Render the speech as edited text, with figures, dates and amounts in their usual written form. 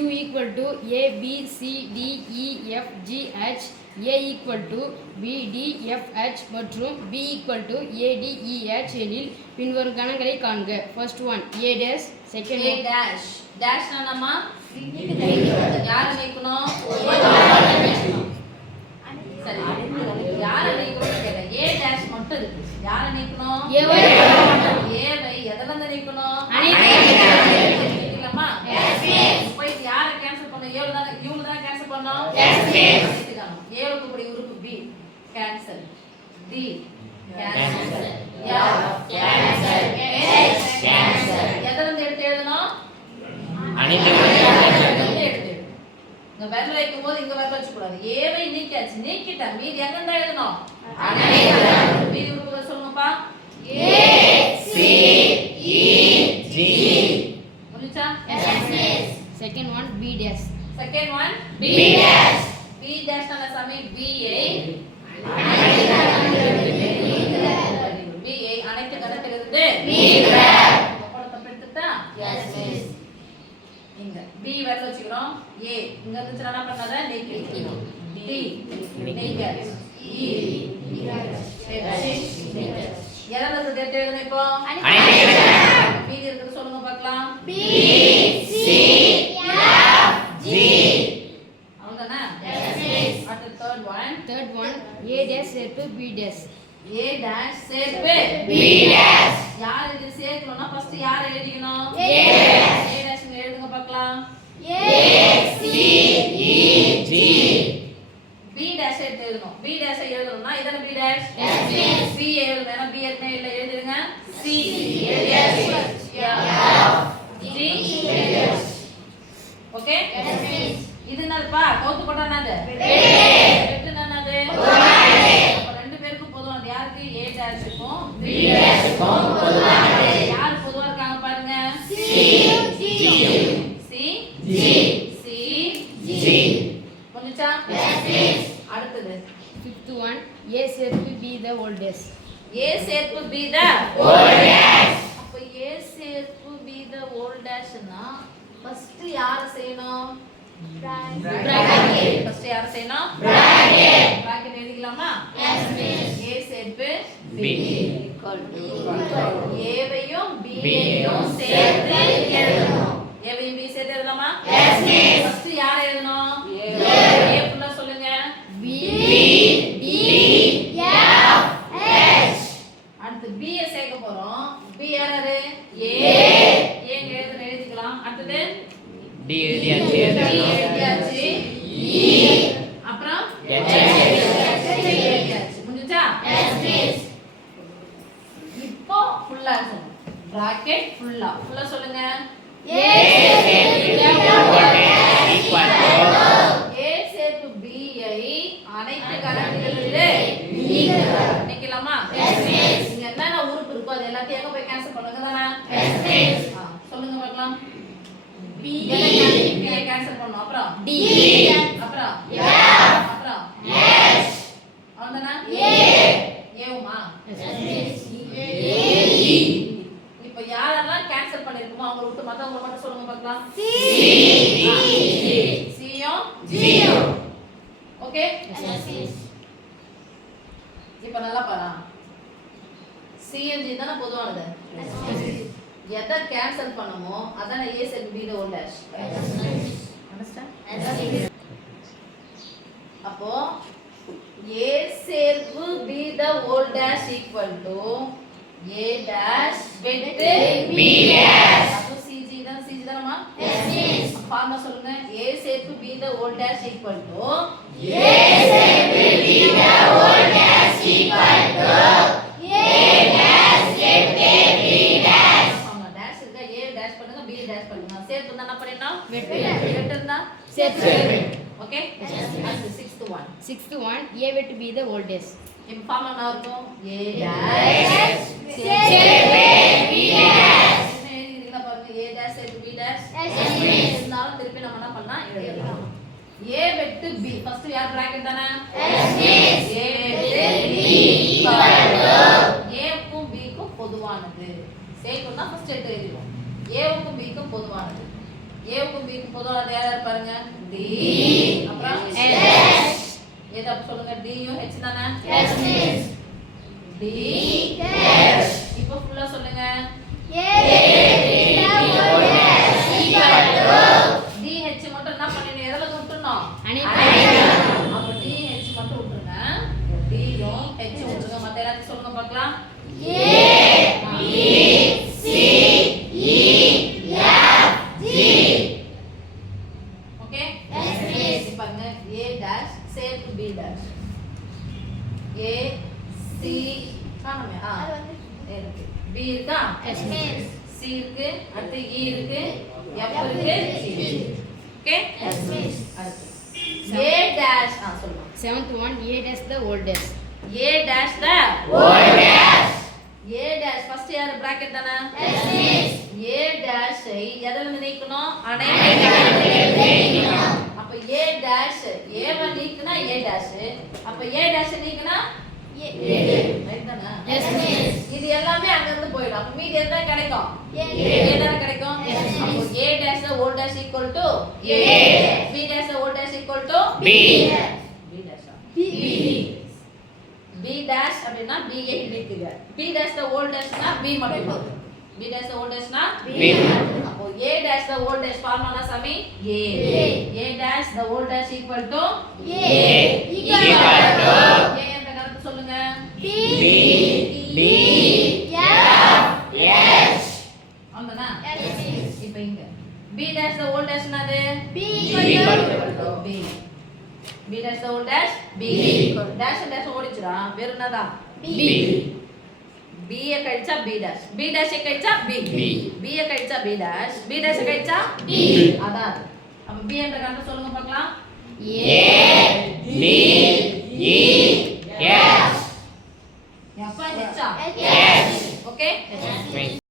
U equal to A B C D E F G H, A equal to B D F H மற்றும் B equal to A D E H எனில் பின்வரும் கணங்களை காண்க. First one A dash, second A dash. Dash நானம்மா யாரை நீக்கணும்? சரி, யாரை நீக்கணும் கேட்டேன். A dash மட்டும் இருக்கு. யாரை நீக்கணும்? A வை எதல இருந்து நீக்கணும்? நீக்கலாமா? இப்போ இது யாரை கேன்சல் பண்ணனும்? A தான U தான கேன்சல் பண்ணனும்? A க்கு கூடிய உறுப்பு B cancel. D cancel. F cancel. H cancel. எதல இருந்து எடுத்து எழுதணும்? அனைத்து இந்த வெர்ல வைக்கும்போது இங்க வெர்ல வச்சு கூடாது. A வை நீக்கியாச்சு. நீக்கிட்டா மீதி எங்க இருந்தா எழுதணும்? அனைத்து. மீதி உறுப்புகளை சொல்லுங்கப்பா. A C E G. புரிஞ்சா? Yes miss. second one B dash. Second one B dash. B dash னா சாமி B ஐ அனைத்து கணக்கிலிருந்து மீத போடத்த பெடுத்துட்டா? Yes miss. இங்க B வெர்ல வச்சுக்கிறோம். A இங்க இருந்துச்சுனா என்ன பண்ணாத நீக்கிக்கணும். D நீக்க. E எதல இருந்து டேட் எழுதணும் இப்போ? அனைத்து மீதி இருக்குது சொல்லுங்க பார்க்கலாம். B C F G. அவ்வளவுதானா? Yes miss. அடுத்து third one A dash சேர்த்து B dash. A dash சேர்த்து B dash. யார் இது சேர்க்கணும்னா ஃபர்ஸ்ட் யார் எழுதிக்கணும்? A dash எழுதுங்க பார்க்கலாம். A C E G. B dash எழுதணும். B dash எழுதணும்னா இதன B dash? Yes miss. B எழுதணும். B என்ன இல்ல எழுதிடுங்க. C S F G. Okay? Yes miss. இது என்னப்பா? கவுத்து போட்டா என்னது? வெட்டு என்னது? அப்ப ரெண்டு பேருக்கும் பொதுவானது யாருக்கு? A dash க்கும் B dash க்கும் பொதுவானது. யார் பொதுவா இருக்காங்க பாருங்க. C G. புரிஞ்சா? Yes miss. அடுத்து fifth one A சேர்த்து B the old dash. A சேர்ப்பு B the old dash. அப்ப A சேர்ப்பு B the old dash னா ஃபர்ஸ்ட் யார் செய்யணும்? bracket. ஃபர்ஸ்ட் யார் செய்யணும்? bracket எழுதிக்கலாமா? Yes miss. A சேர்ப்பு B equal to A வையும் B வையும் சேர்த்து எழுதணும். A வையும் B சேர்த்து எழுதலாமா? Yes miss. ஃபர்ஸ்ட் யார் எழுதணும்? A ஃபுல்லா சொல்லுங்க. B D F H. அடுத்து B ஐ சேர்க்க போறோம். B யாரு? A ஏங்க எழுதிக்கலாம். அடுத்து D எழுதியாச்சு. E அப்புறம் H எழுதியாச்சு. முடிஞ்சா? Yes miss. இப்போ ஃபுல்லா சொல்லுங்க. bracket ஃபுல்லா சொல்லுங்க. A சேர்ப்பு B ஐ அனைத்து கணக்குகளிலிருந்து நீக்கலாமா? Yes miss. இங்க என்னென்ன உறுப்பு இருக்கோ அது எல்லாத்தையும் எங்க போய் கேன்சல் பண்ணுங்க தானே? Yes miss. சொல்லுங்க பார்க்கலாம். B ஐ கேன்சல் பண்ணனும். அப்புறம் D அப்புறம் F அப்புறம் H அவ்வளவுதானா? ஏவுமா? Yes miss. இப்போ யாரெல்லாம் கேன்சல் பண்ணிருக்கோமோ அவங்க விட்டு மத்தவங்க மட்டும் சொல்லுங்க பார்க்கலாம். C யும் G. ஓகே? Yes miss. இப்போ நல்லா பாரு. C and G தான பொதுவானது. எதை கேன்சல் பண்ணமோ அதான A சேர்ப்பு B the old dash. Understand? அப்போ A சேர்ப்பு B the old dash equal to A dash வெட்டு B dash. அப்போ CG தானமா? Yes miss. ஃபார்முலா சொல்லுங்க. A சேர்ப்பு B the old dash equal to A சேர்ப்பு B the old dash equal to A dash வெட்டு B dash. Formula dash இருக்கா? A dash பண்ணுங்க B dash பண்ணுங்க. சேர்த்து இருந்தா என்ன பண்ணிடணும்? வெட்டு இருந்தா சேர்த்து. ஓகே? அடுத்து sixth one A வெட்டு B the old dash. இப்போ ஃபார்முலா என்ன இருக்கும்? A dash சேர்ப்பு B dash. என்ன எழுதிருக்கீங்க பாருங்க. A dash சேர்ப்பு B dash. இருந்தாலும் திருப்பி நம்ம என்ன பண்ணலாம்? எழுதலாம். A வெட்டு B ஃபர்ஸ்ட் யார் பிராக்கெட் தானே? Yes miss. A வெட்டு B equal to A க்கும் B க்கும் பொதுவானது. சேர்க்கணும்னா ஃபர்ஸ்ட் எடுத்து எழுதிடுவோம். A க்கும் B க்கும் பொதுவானது. ஏவுக்கும் பிக்கும் பொதுவா யார் பாருங்க டி அப்புறம் S. ஏதோ அப்ப சொல்லுங்க டியும் ஹெச் தானே Yes, miss. D Dash. இப்போ ஃபுல்லா சொல்லுங்க டி ஹெச் மட்டும் என்ன பண்ணிடணும் எதல விட்டுறணும் அப்ப டி ஹெச் மட்டும் விட்டுருங்க டியும் ஹெச் விட்டுருங்க மத்த எல்லாத்தையும் சொல்லுங்க பார்க்கலாம் ஓகே பாருங்க A dash same to B dash A C காணுமே இருக்கு B இருக்கா C இருக்கு அடுத்து E இருக்கு F இருக்கு G ஓகே அடுத்து A dash சொல்லுங்க 7th one, A dash the oldest. A dash the A dash first யார் bracket தானே A dash ஐ எதல நீக்கணும் அனைத்து அப்ப A dash A வ நீக்கினா A dash அப்ப A dash நீக்கினா ரைட் தானே Yes, miss. இது எல்லாமே அங்க இருந்து போய்டும் அப்ப மீதி என்ன கிடைக்கும் A தான கிடைக்கும் அப்ப A dash the old dash equal to A B dash the old dash equal to B. B dash B dash அப்படினா B ஐ இழுக்குங்க B dash the old dashனா B மட்டும் B dash the old dashனா B. அப்போ A dash the old dash formula சமி A dash the old dash equal to equal to A என்ற கருத்து சொல்லுங்க B. Yes. அவ்வளவுதானா இப்போ இங்க B dash the old dash என்னது equal to B B dash the old dash B dash dash ஓடிச்சுடா வேற என்னடா B. B ய கழிச்சா B dash B dash ய கழிச்சா B B. B ய கழிச்சா B dash B dash ய கழிச்சா B. அதான் அப்ப B என்ற கருத்து சொல்லுங்க பார்க்கலாம் A D E S. எப்பா ஹெச்சா Yes. Okay Yes.